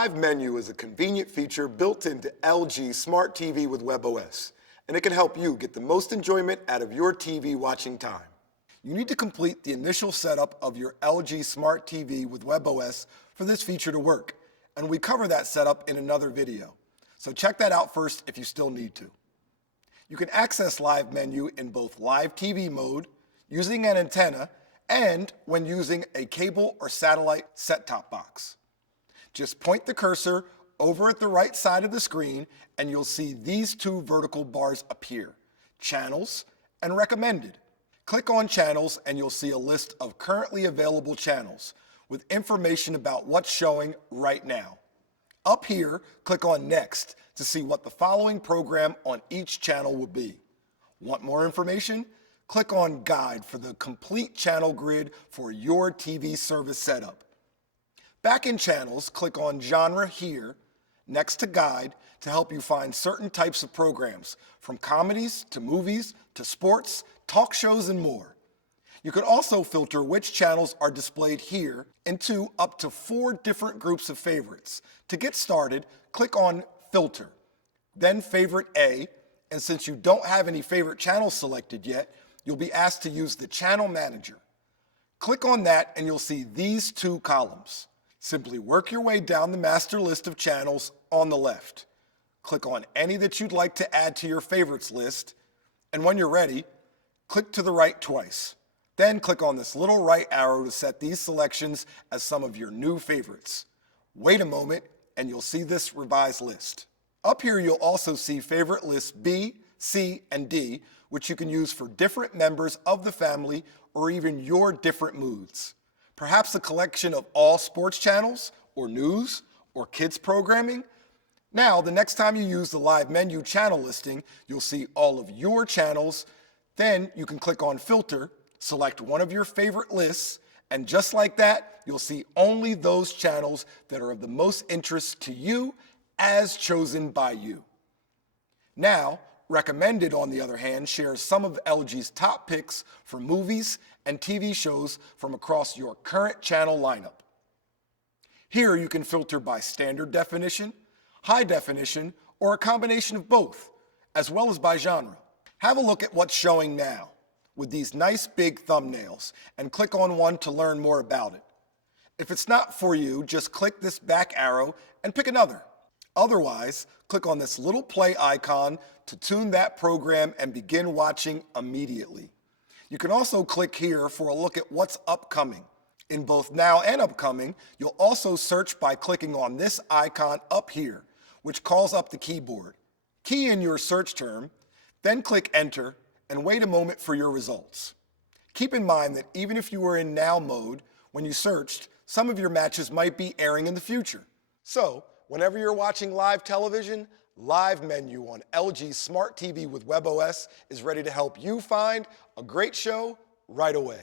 Live Menu is a convenient feature built into LG Smart TV with WebOS, and it can help you get the most enjoyment out of your TV watching time. You need to complete the initial setup of your LG Smart TV with WebOS for this feature to work, and we cover that setup in another video. So check that out first if you still need to. You can access Live Menu in both live TV mode, using an antenna, and when using a cable or satellite set-top box. Just point the cursor over at the right side of the screen and you'll see these two vertical bars appear, Channels and Recommended. Click on Channels and you'll see a list of currently available channels with information about what's showing right now. Up here, click on Next to see what the following program on each channel will be. Want more information? Click on Guide for the complete channel grid for your TV service setup. Back in Channels, click on Genre here, next to Guide, to help you find certain types of programs, from comedies to movies to sports, talk shows, and more. You can also filter which channels are displayed here into up to 4 different groups of favorites. To get started, click on Filter, then Favorite A, and since you don't have any favorite channels selected yet, you'll be asked to use the Channel Manager. Click on that and you'll see these 2 columns. Simply work your way down the master list of channels on the left. Click on any that you'd like to add to your favorites list, and when you're ready, click to the right twice. Then click on this little right arrow to set these selections as some of your new favorites. Wait a moment and you'll see this revised list. Up here you'll also see favorite lists B, C, and D, which you can use for different members of the family or even your different moods. Perhaps a collection of all sports channels, or news, or kids programming. Now, the next time you use the Live Menu channel listing, you'll see all of your channels. Then you can click on Filter, select one of your favorite lists, and just like that, you'll see only those channels that are of the most interest to you as chosen by you. Now, Recommended, on the other hand, shares some of LG's top picks for movies and TV shows from across your current channel lineup. Here you can filter by standard definition, high definition, or a combination of both, as well as by genre. Have a look at what's showing now with these nice big thumbnails and click on one to learn more about it. If it's not for you, just click this back arrow and pick another. Otherwise, click on this little play icon to tune that program and begin watching immediately. You can also click here for a look at what's upcoming. In both Now and Upcoming, you'll also search by clicking on this icon up here, which calls up the keyboard. Key in your search term, then click Enter and wait a moment for your results. Keep in mind that even if you were in Now mode, when you searched, some of your matches might be airing in the future. So, whenever you're watching live television, Live Menu on LG Smart TV with WebOS is ready to help you find a great show right away.